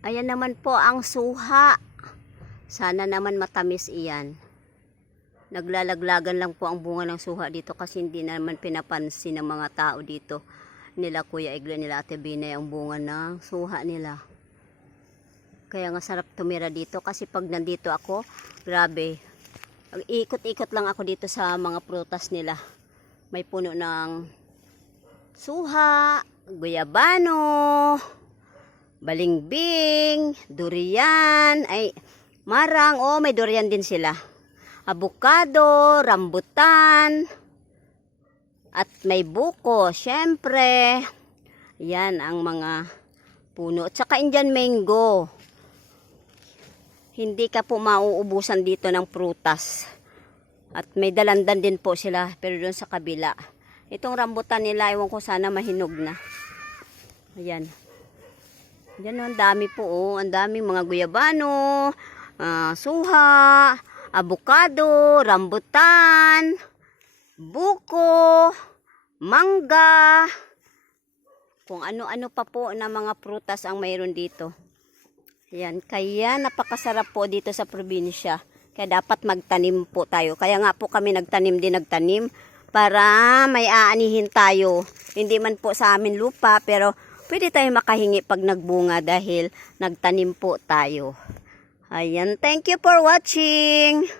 Ayan naman po ang suha. Sana naman matamis iyan. Naglalaglagan lang po ang bunga ng suha dito kasi hindi naman pinapansin ng mga tao dito. Nila Kuya Igla, nila Ate Binay ang bunga ng suha nila. Kaya nga sarap tumira dito kasi pag nandito ako, grabe. Ikot-ikot lang ako dito sa mga prutas nila. May puno ng suha, guyabano, balimbing, durian, ay marang, may durian din sila. Avocado, rambutan, at may buko, syempre. Yan ang mga puno. At saka Indian mango. Hindi ka po mauubusan dito ng prutas. At may dalandan din po sila, pero doon sa kabila. Itong rambutan nila, ewan ko sana mahinog na. Ayan. Yan, ang dami po, ang daming mga guyabano, suha, avocado, rambutan, buko, mangga, kung ano-ano pa po na mga prutas ang mayroon dito. Yan, kaya napakasarap po dito sa probinsya. Kaya dapat magtanim po tayo. Kaya nga po kami nagtanim para may aanihin tayo. Hindi man po sa amin lupa, pero pwede tayo makahingi pag nagbunga dahil nagtanim po tayo. Ayan, thank you for watching.